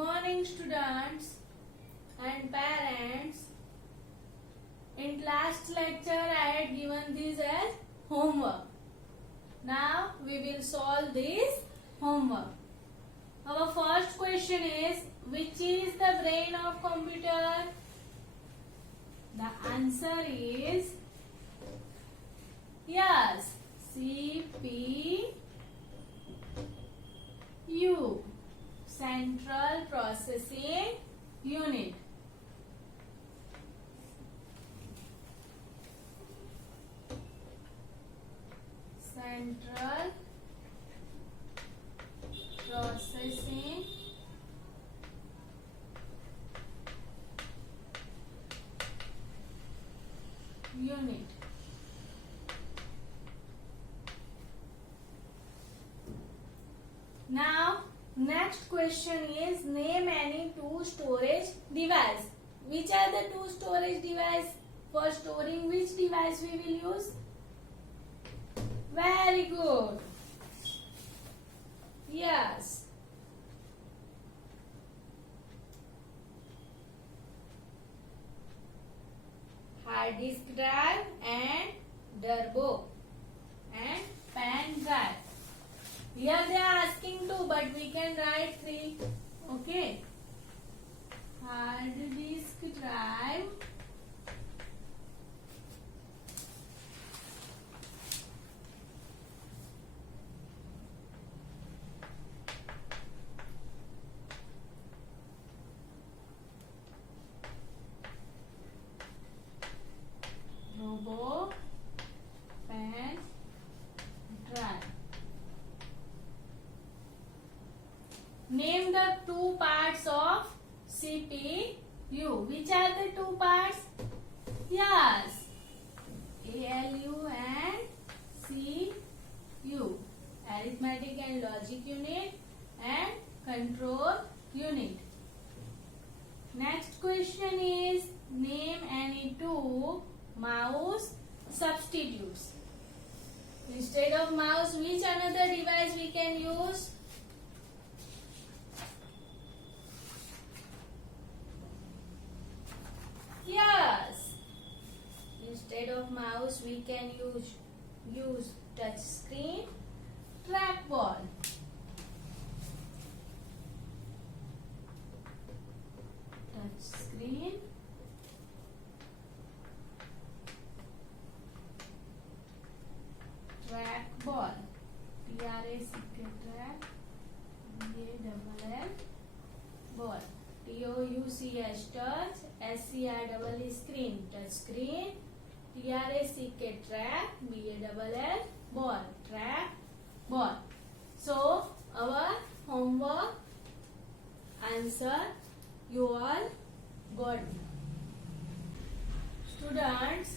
morning, students and parents. In last lecture, I had given this as homework. Now we will solve this homework. Our first question is, which is the brain of computer? The answer is yes, CPU, Central Processing Unit. Central Processing Unit. Now, next question is, name any two storage device. Which are the two storage device? For storing which device we will use? Very good. Yes. Hard disk drive and turbo and pen drive. Here they are asking two, but we can write three. Okay. Hard disk drive, turbo, pen drive. Name the two parts of CPU. Which are the two parts? Yes, ALU and CU. Arithmetic and logic unit and control unit. Next question is, name any two mouse substitutes. Instead of mouse, which another device we can use? Yes. Instead of mouse, we can use touch screen, trackball. Touch screen, trackball. TRACK track, BALL ball. TOUCH touch, SCREE screen, touch screen, TRACK track, BALL ball, track ball. So our homework answer you all got. Students,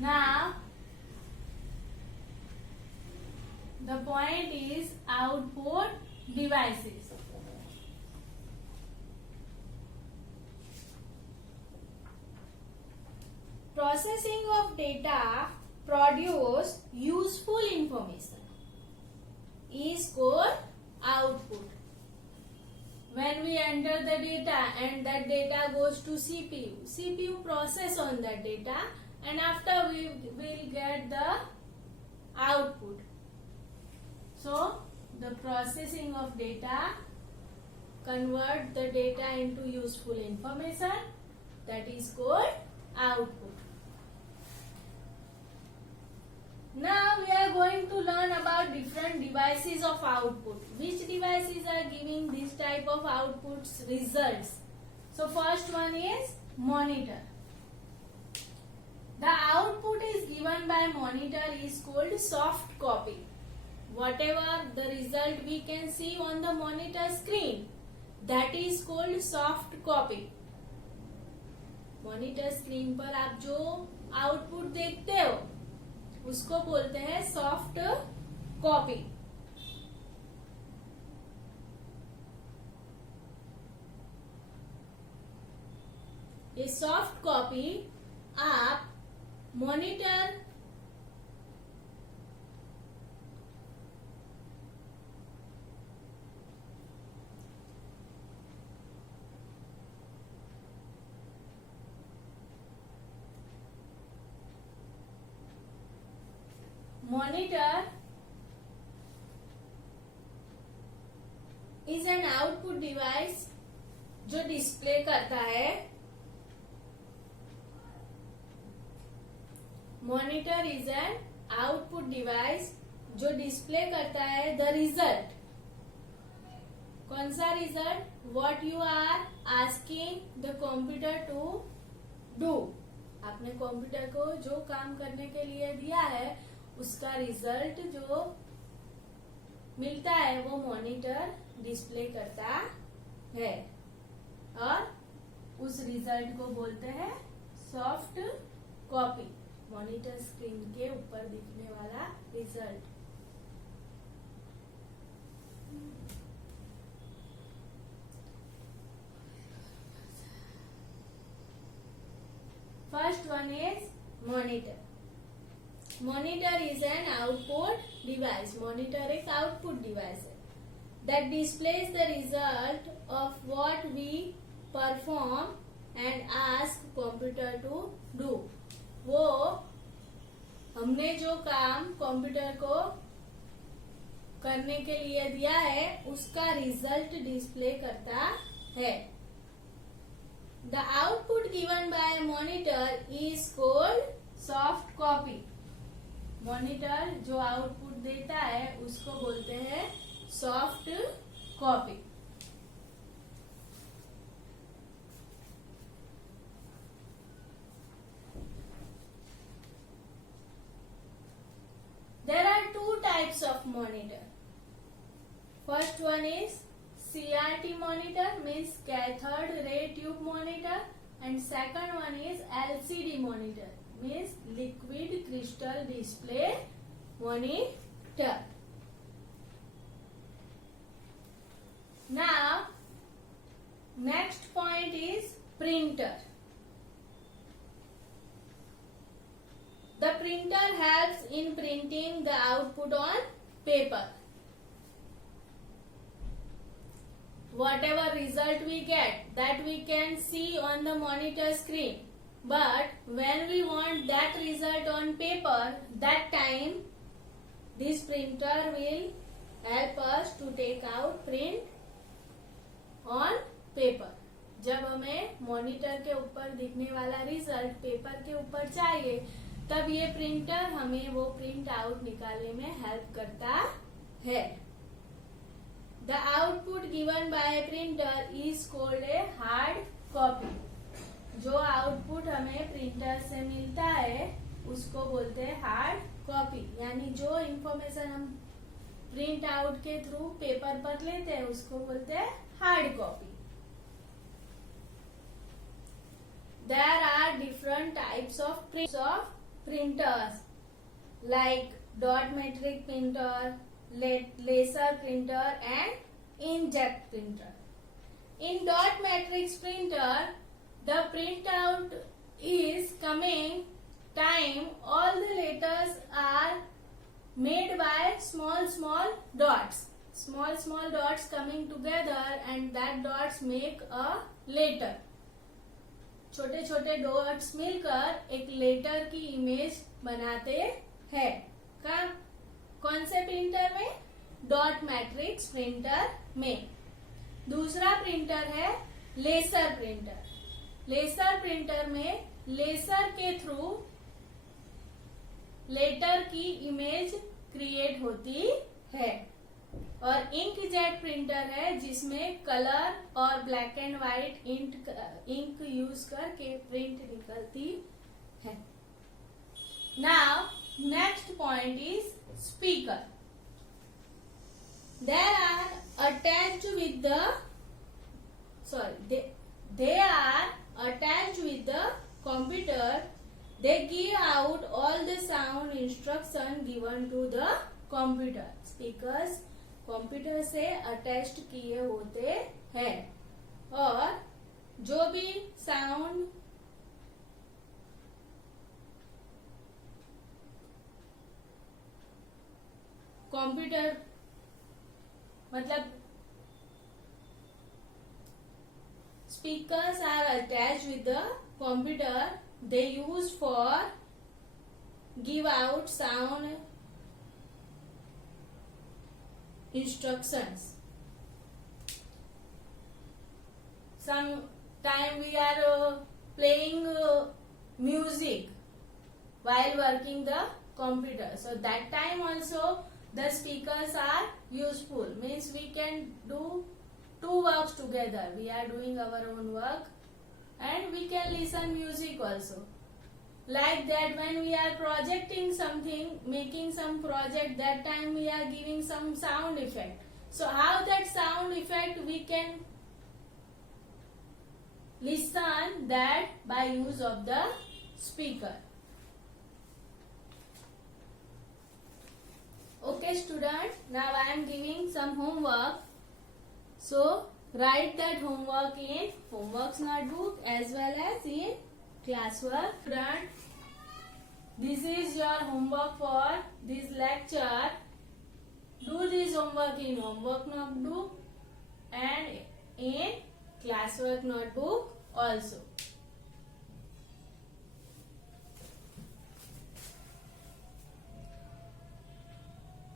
now the point is output devices. Processing of data produce useful information is called output. When we enter the data and that data goes to CPU process on that data, and after we will get the output. So the processing of data convert the data into useful information, that is called output. Now we are going to learn about different devices of output. Which devices are giving this type of outputs results? So first one is monitor. The output is given by monitor is called soft copy. Whatever the result we can see on the monitor screen, that is called soft copy. Monitor screen पर आप जो output देखते हो उसको बोलते हैं soft copy. ये soft copy आप monitor monitor is an output device जो डिस्प्ले करता है, monitor is an output device जो डिस्प्ले करता है द रिजल्ट। कौन सा result? What you are asking the computer to do. आपने कंप्यूटर को जो काम करने के लिए दिया है उसका रिजल्ट जो मिलता है वो मॉनिटर डिस्प्ले करता है, और उस रिजल्ट को बोलते हैं सॉफ्ट कॉपी। मॉनिटर स्क्रीन के ऊपर दिखने वाला result. First one is monitor. Monitor is an output device. Monitor एक output device है that displays the result of what we perform and ask computer to do. वो हमने जो काम कंप्यूटर को करने के लिए दिया है उसका रिजल्ट डिस्प्ले करता है। The output given by a monitor is called soft copy. Monitor जो आउटपुट देता है उसको बोलते हैं soft copy. There are two types of monitor. First one is CRT monitor, means cathode ray tube monitor, and second one is LCD monitor, means liquid crystal display monitor. Now, next point is printer. The printer helps in printing the output on paper. Whatever result we get, that we can see on the monitor screen. But when we want that result on paper, that time this printer will help us to take out print on paper. जब हमें monitor के ऊपर दिखने वाला result paper के ऊपर चाहिए, तब ये प्रिंटर हमें वो प्रिंट आउट निकालने में हेल्प करता है। The output given by a printer is called a hard copy. जो आउटपुट हमें प्रिंटर से मिलता है उसको बोलते हैं हार्ड कॉपी, यानी जो इंफॉर्मेशन हम प्रिंट आउट के थ्रू पेपर पर लेते हैं उसको बोलते हैं hard copy. There are different types of printers like dot matrix printer, laser printer and inkjet printer. In dot matrix printer, the printout is coming time all the letters are made by small dots. Small dots coming together and that dots make a letter. छोटे छोटे dots मिलकर एक letter की image बनाते हैं। कौन से printer में? डॉट मैट्रिक्स प्रिंटर में। दूसरा प्रिंटर है लेसर प्रिंटर। लेसर प्रिंटर में लेसर के थ्रू लेटर की इमेज क्रिएट होती है। और इंकजेट प्रिंटर है जिसमें कलर और black and white ink use करके प्रिंट निकलती है। Now next point is speaker. They are attached with the computer. They give out all the sound instruction given to the computer. Speakers computer से attached किए होते हैं और जो भी साउंड कंप्यूटर मतलब speakers are attached with the computer. They use for give out sound instructions. Sometime we are playing music while working the computer. So that time also the speakers are useful. Means we can do two works together. We are doing our own work and we can listen music also. Like that, when we are projecting something, making some project, that time we are giving some sound effect. So how that sound effect we can listen that by use of the speaker. Okay student, now I am giving some homework. So write that homework in homework notebook as well as in classwork. Student, this is your homework for this lecture. Do this homework in homework notebook and in classwork notebook also.